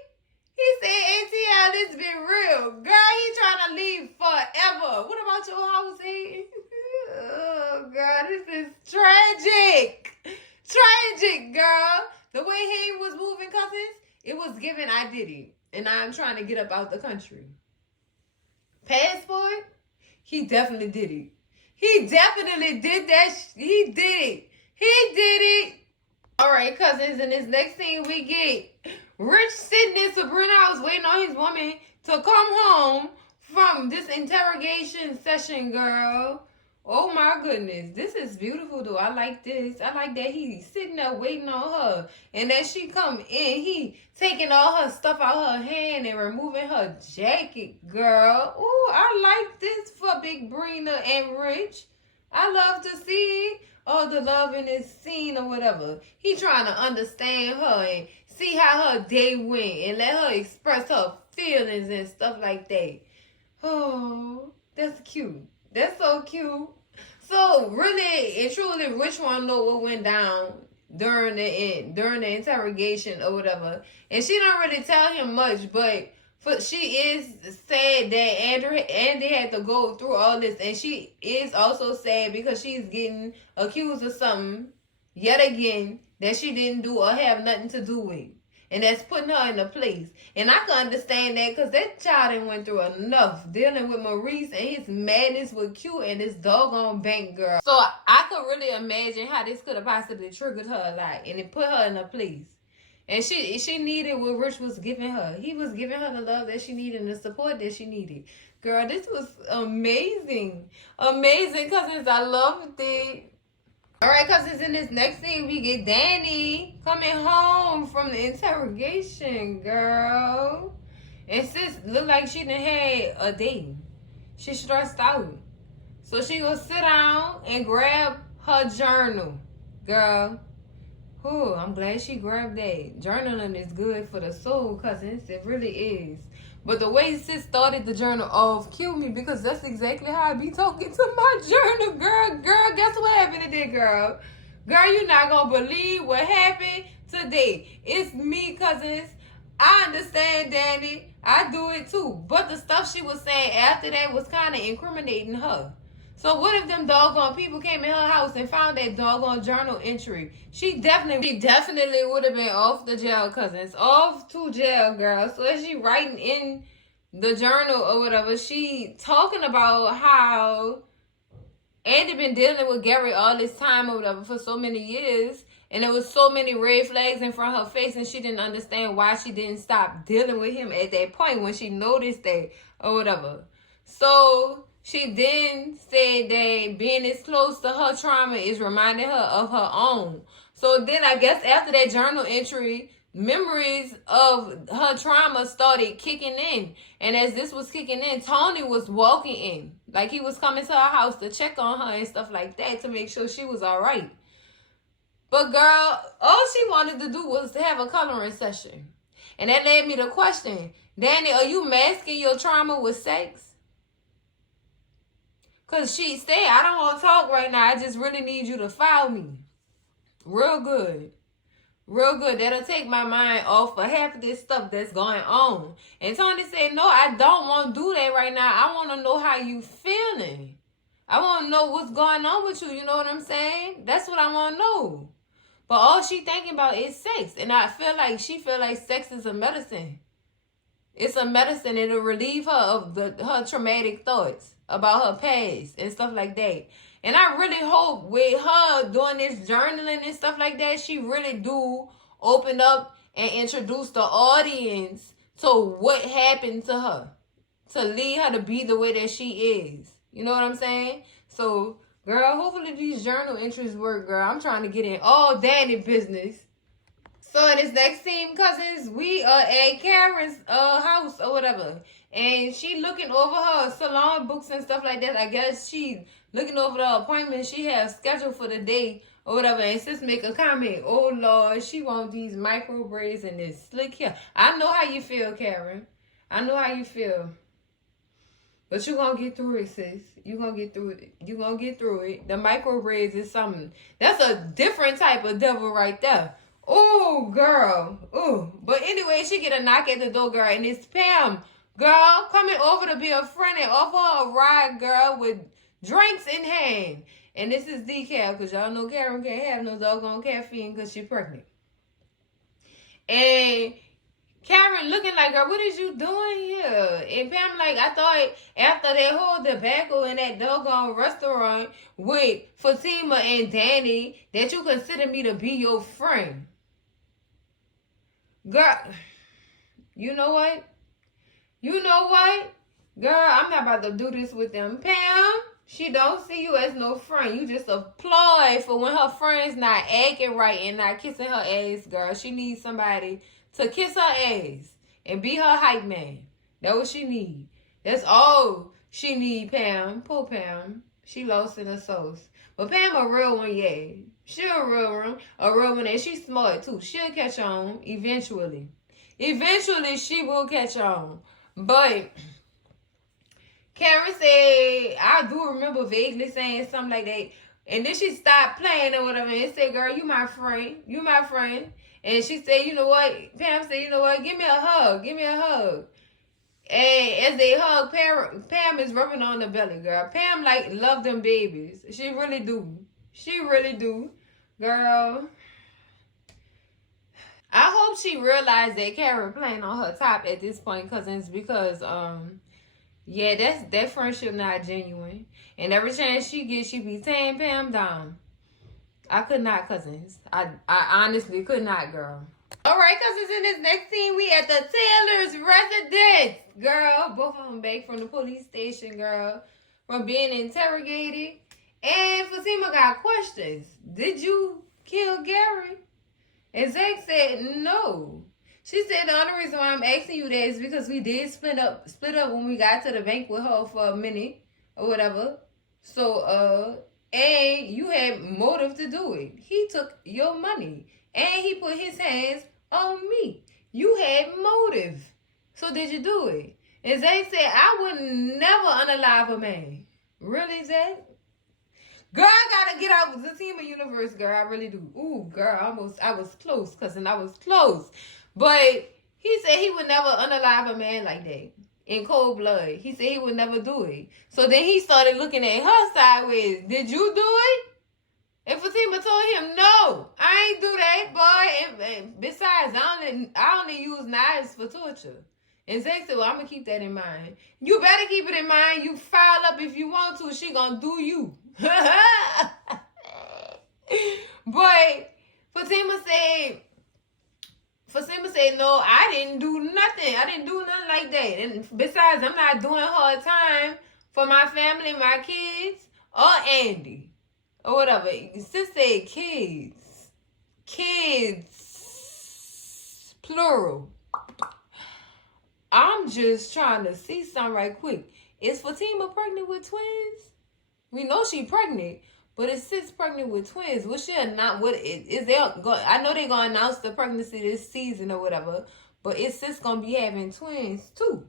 He said, ATL, it's been real. Girl, he trying to leave forever. What about your house, Hayden? Oh, girl, this is tragic. Tragic, girl. The way Hayden was moving, cousins, it was giving I did it. And I'm trying to get up out the country. Passport? He definitely did it. He definitely did that. He did it. He did it. All right, cousins, and this next thing we get, Rich sitting in Sabrina house waiting on his woman to come home from this interrogation session, girl. Oh my goodness, this is beautiful though. I like this. I like that he's sitting there waiting on her, and as she come in, he taking all her stuff out her hand and removing her jacket, girl. Ooh, I like this for Big Brina and Rich. I love to see all the love in this scene or whatever. He trying to understand her and see how her day went and let her express her feelings and stuff like that. Oh, that's cute. That's so cute. So really and truly, Rich want to know what went down during the interrogation or whatever. And she don't really tell him much, but she is sad that Andi had to go through all this, and she is also sad because she's getting accused of something yet again that she didn't do or have nothing to do with. And that's putting her in a place. And I can understand that because that child done went through enough dealing with Maurice and his madness with Q and this doggone bank girl. So I could really imagine how this could have possibly triggered her a lot. And it put her in a place. And she needed what Rich was giving her. He was giving her the love that she needed and the support that she needed. Girl, this was amazing. Amazing, cousins. I loved it. All right, cousins, in this next scene, we get Danny coming home from the interrogation, girl. And sis looked like she done had a date. She stressed out. So she gonna sit down and grab her journal, girl. Ooh, I'm glad she grabbed that. Journaling is good for the soul, cousins. It really is. But the way sis started the journal off killed me because that's exactly how I be talking to my journal, girl. Girl, guess what happened today, girl? Girl, you're not going to believe what happened today. It's me, cousins. I understand, Danny. I do it too. But the stuff she was saying after that was kind of incriminating her. So what if them doggone people came in her house and found that doggone journal entry? She definitely would have been off the jail, cousins. Off to jail, girl. So as she writing in the journal or whatever, she talking about how Andi been dealing with Gary all this time or whatever for so many years. And there was so many red flags in front of her face, and she didn't understand why she didn't stop dealing with him at that point when she noticed that or whatever. So she then said that being this close to her trauma is reminding her of her own. So then I guess after that journal entry, memories of her trauma started kicking in. And as this was kicking in, Tony was walking in. Like he was coming to her house to check on her and stuff like that to make sure she was all right. But girl, all she wanted to do was to have a coloring session. And that led me to question, Danny, are you masking your trauma with sex? Because she said, I don't want to talk right now. I just really need you to file me. Real good. Real good. That'll take my mind off of half of this stuff that's going on. And Tony said, no, I don't want to do that right now. I want to know how you feeling. I want to know what's going on with you. You know what I'm saying? That's what I want to know. But all she thinking about is sex. And I feel like she feel like sex is a medicine. It's a medicine. It'll relieve her of her traumatic thoughts about her past and stuff like that. And I really hope with her doing this journaling and stuff like that, she really do open up and introduce the audience to what happened to her. To lead her to be the way that she is. You know what I'm saying? So, girl, hopefully these journal entries work, girl. I'm trying to get in all Danny business. So in this next scene, cousins, we are at Karen's house or whatever. And she looking over her salon books and stuff like that. I guess she looking over the appointment she has scheduled for the day or whatever. And sis make a comment. Oh, Lord, she want these micro braids and this slick hair. I know how you feel, Karen. I know how you feel. But you gonna get through it, sis. You gonna get through it. You gonna get through it. The micro braids is something. That's a different type of devil right there. Oh, girl. Oh. But anyway, she get a knock at the door, girl. And it's Pam, girl, coming over to be a friend and offer her a ride, girl, with drinks in hand. And this is decaf, because y'all know Karen can't have no doggone caffeine because she's pregnant. And Karen looking like, girl, what is you doing here? And Pam like, I thought after that whole debacle in that doggone restaurant with Fatima and Danny that you consider me to be your friend. Girl, you know what? You know what? Girl, I'm not about to do this with them. Pam, she don't see you as no friend. You just a ploy for when her friend's not acting right and not kissing her ass, girl. She needs somebody to kiss her ass and be her hype man. That's what she need. That's all she need, Pam. Poor Pam. She lost in the sauce. But Pam a real one, yeah. She a real one, and she's smart too. She'll catch on eventually. Eventually, she will catch on. But Karen said, I do remember vaguely saying something like that. And then she stopped playing or whatever and said, girl, you my friend. You my friend. And she said, you know what? Pam said, you know what? Give me a hug. Give me a hug. And as they hug, Pam is rubbing on the belly, girl. Pam, like, love them babies. She really do. She really do. Girl. I hope she realized that Karen playing on her top at this point, cousins, because, yeah, that friendship not genuine. And every chance she gets, she be tearing Pam down. I could not, cousins. I honestly could not, girl. All right, cousins, in this next scene, we at the Taylor's residence. Girl, both of them back from the police station, girl, from being interrogated. And Fatima got questions. Did you kill Gary? And Zac said no. She said the only reason why I'm asking you that is because we did split up when we got to the bank with her for a minute or whatever. So, and you had motive to do it. He took your money. And he put his hands on me. You had motive. So did you do it? And Zac said, I would never unalive a man. Really, Zac? Girl, I gotta get out of the team of universe, girl. I really do. Ooh, girl, I was close, cousin. I was close. But he said he would never unalive a man like that. In cold blood. He said he would never do it. So then he started looking at her sideways. Did you do it? And Fatima told him, no, I ain't do that, boy. And besides, I only use knives for torture. And Zac said, well, I'm going to keep that in mind. You better keep it in mind. You file up if you want to. She going to do you. But Fatima said, no, I didn't do nothing. I didn't do nothing like that. And besides, I'm not doing hard time for my family, my kids, or Andi. Or whatever. Sis said kids. plural. I'm just trying to see something right quick. Is Fatima pregnant with twins? We know she pregnant, but is Sis pregnant with twins? What she not? What is there? I know they're gonna announce the pregnancy this season or whatever, but is Sis gonna be having twins too?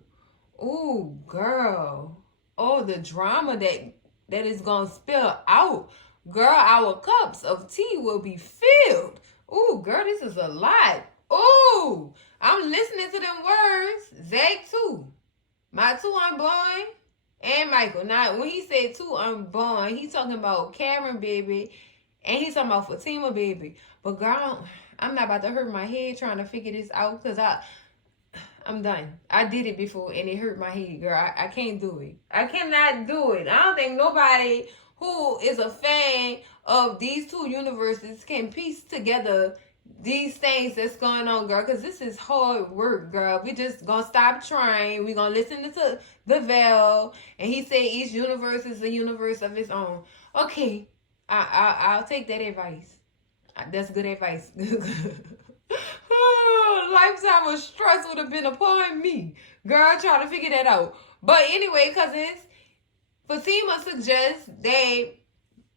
Ooh, girl. Oh, the drama that is gonna spill out. Girl, our cups of tea will be filled. Ooh, girl, this is a lot. Ooh, I'm listening to them words. Zac too. My two unborn and Michael. Now, when he said two unborn, he talking about Karen baby and he's talking about Fatima baby. But girl, I'm not about to hurt my head trying to figure this out because I'm done. I did it before and it hurt my head, girl. I can't do it. I cannot do it. I don't think nobody who is a fan of these two universes can piece together these things that's going on, girl, because this is hard work, girl. We just gonna stop trying. We gonna listen to the veil, and he said each universe is a universe of its own. Okay, I'll take that advice. That's good advice. Lifetime of stress would have been upon me, girl, trying to figure that out. But anyway, cousins, Fatima suggests that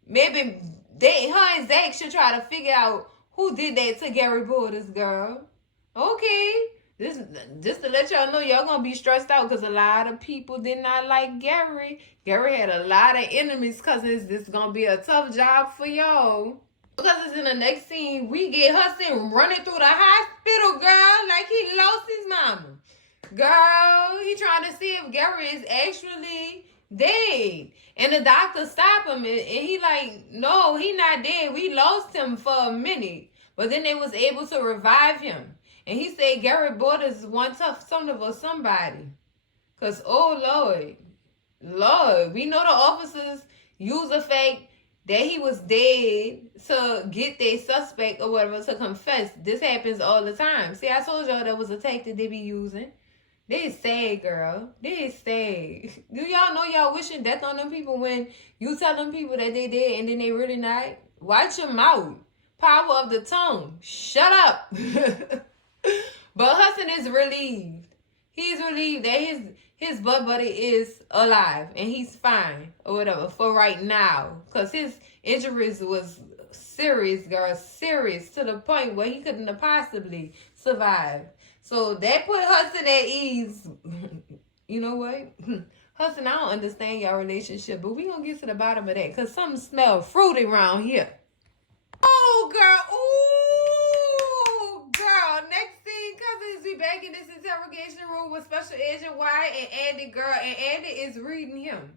maybe her and Zac should try to figure out who did that to Gary Borders, girl. Okay. Just to let y'all know, y'all gonna be stressed out because a lot of people did not like Gary. Gary had a lot of enemies, cousins. This is gonna be a tough job for y'all. Because it's in the next scene, we get Hudson running through the hospital, girl, like he lost his mama. Girl, he trying to see if Gary is actually dead. And the doctor stopped him, and he like, no, he not dead. We lost him for a minute. But then they was able to revive him. And he said Gary Borders is one tough son of a somebody. Because, oh, Lord, we know the officers use the fact that he was dead to get their suspect or whatever to confess. This happens all the time. See, I told y'all that was a tactic they be using. They is sad, girl. They is sad. Do y'all know y'all wishing death on them people when you tell them people that they did and then they really not? Watch your mouth. Power of the tongue. Shut up. But Hudson is relieved. He's relieved that his butt buddy is alive and he's fine or whatever for right now. Because his injuries was serious, girl. Serious to the point where he couldn't have possibly survived. So that put Hudson at ease. You know what? Hudson, I don't understand y'all relationship, but we gonna get to the bottom of that because something smells fruity around here. Oh, girl. Ooh, girl. Next scene, cousins, we back in this interrogation room with Special Agent Wyatt and Andi, girl. And Andi is reading him.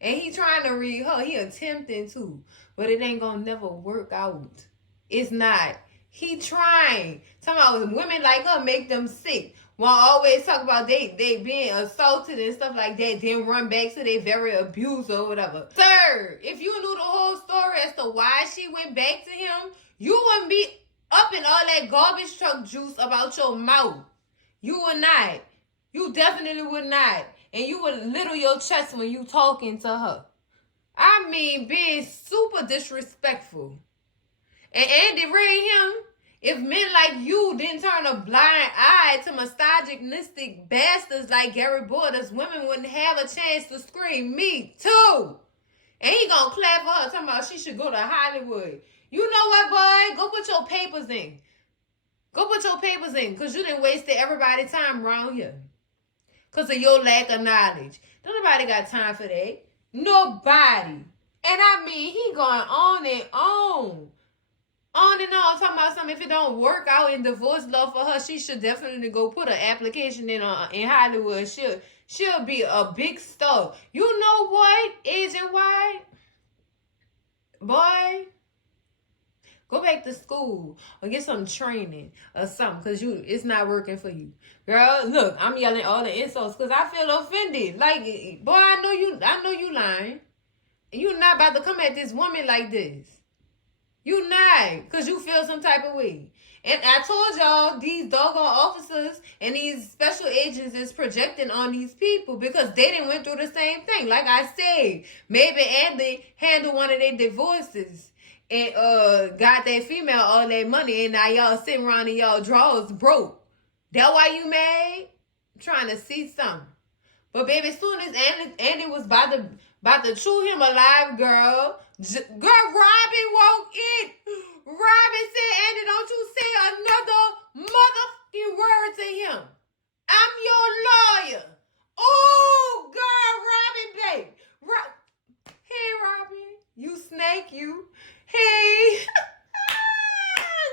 And he trying to read her. He attempting to. But it ain't gonna never work out. It's not. He trying. Talking about women like her make them sick. Want to always talk about they being assaulted and stuff like that. Then run back to their very abuser or whatever. Sir, if you knew the whole story as to why she went back to him, you wouldn't be up in all that garbage truck juice about your mouth. You would not. You definitely would not. And you would little your chest when you talking to her. I mean, being super disrespectful. And Andi read him. If men like you didn't turn a blind eye to misogynistic bastards like Gary Borders, women wouldn't have a chance to scream, me too. And he gonna clap for her, talking about she should go to Hollywood. You know what, boy? Go put your papers in. Go put your papers in, because you done wasted everybody's time around here. Because of your lack of knowledge. Don't nobody got time for that. Nobody. And I mean, he going on and on. On and on, talking about something. If it don't work out in divorce law for her, she should definitely go put an application in Hollywood. She'll be a big star. You know what, Agent White? Boy, go back to school or get some training or something, because it's not working for you. Girl, look, I'm yelling all the insults because I feel offended. Like, boy, I know you lying. You're not about to come at this woman like this. You not, because you feel some type of way. And I told y'all, these doggone officers and these special agents is projecting on these people because they didn't went through the same thing. Like I said, maybe Andi handled one of their divorces and got that female all that money, and now y'all sitting around in y'all drawers broke. That why you mad? I'm trying to see something. But baby, as soon as Andi was about to chew him alive, girl, Robin woke in. Robin said, Andi, don't you say another motherfucking word to him. I'm your lawyer. Oh, girl, Robin, babe. Hey, Robin. You snake, you. Hey.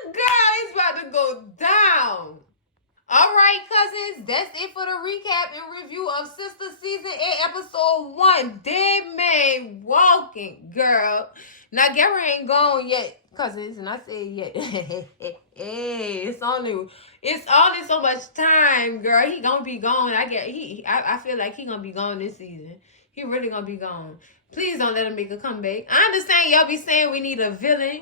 Girl, it's about to go down. All right, cousins, that's it for the recap and review of Sistas Season 8, Episode 1. Dead Man Walking, girl. Now, Gary ain't gone yet, cousins, and I said yet. Hey, it's only so much time, girl. He gonna be gone. I feel like he gonna be gone this season. He really gonna be gone. Please don't let him make a comeback. I understand y'all be saying we need a villain,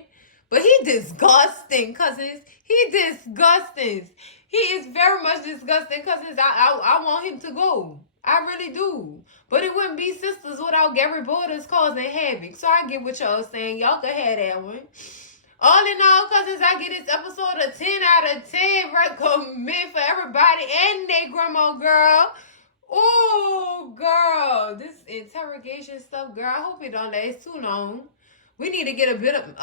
but he disgusting, cousins. He disgusting. He is very much disgusting, cousins. I want him to go. I really do. But it wouldn't be Sistas without Gary Borders causing havoc. So I get what y'all saying. Y'all can have that one. All in all, cousins, I get this episode a 10 out of 10. Recommend for everybody and their grandma, girl. Oh, girl. This interrogation stuff, girl. I hope it don't last too long. We need to get a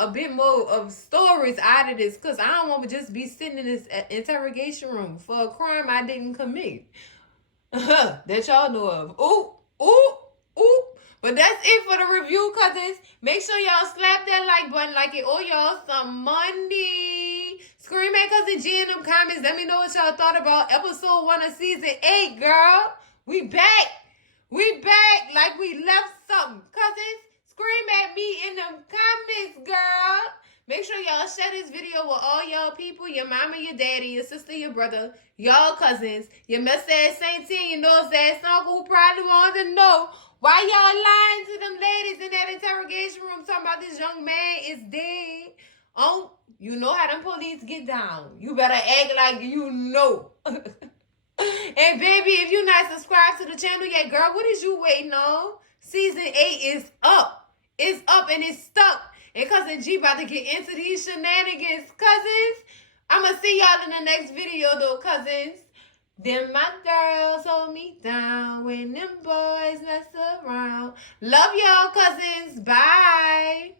bit more of stories out of this, because I don't want to just be sitting in this interrogation room for a crime I didn't commit. That y'all know of. Ooh. But that's it for the review, cousins. Make sure y'all slap that like button like it owe y'all some money. Scream at Cousin G in them comments. Let me know what y'all thought about episode 1 of season 8, girl. We back. Like we left something, cousins. Scream at me in them comments, girl. Make sure y'all share this video with all y'all people, your mama, your daddy, your sister, your brother, y'all cousins, your mess-ass auntie, and your nose-ass uncle who probably wanted to know why y'all lying to them ladies in that interrogation room talking about this young man is dead. Oh, you know how them police get down. You better act like you know. And baby, if you're not subscribed to the channel yet, girl, what is you waiting on? Season 8 is up. It's up and it's stuck. And Cousin G about to get into these shenanigans, cousins. I'm going to see y'all in the next video, though, cousins. Then my girls hold me down when them boys mess around. Love y'all, cousins. Bye.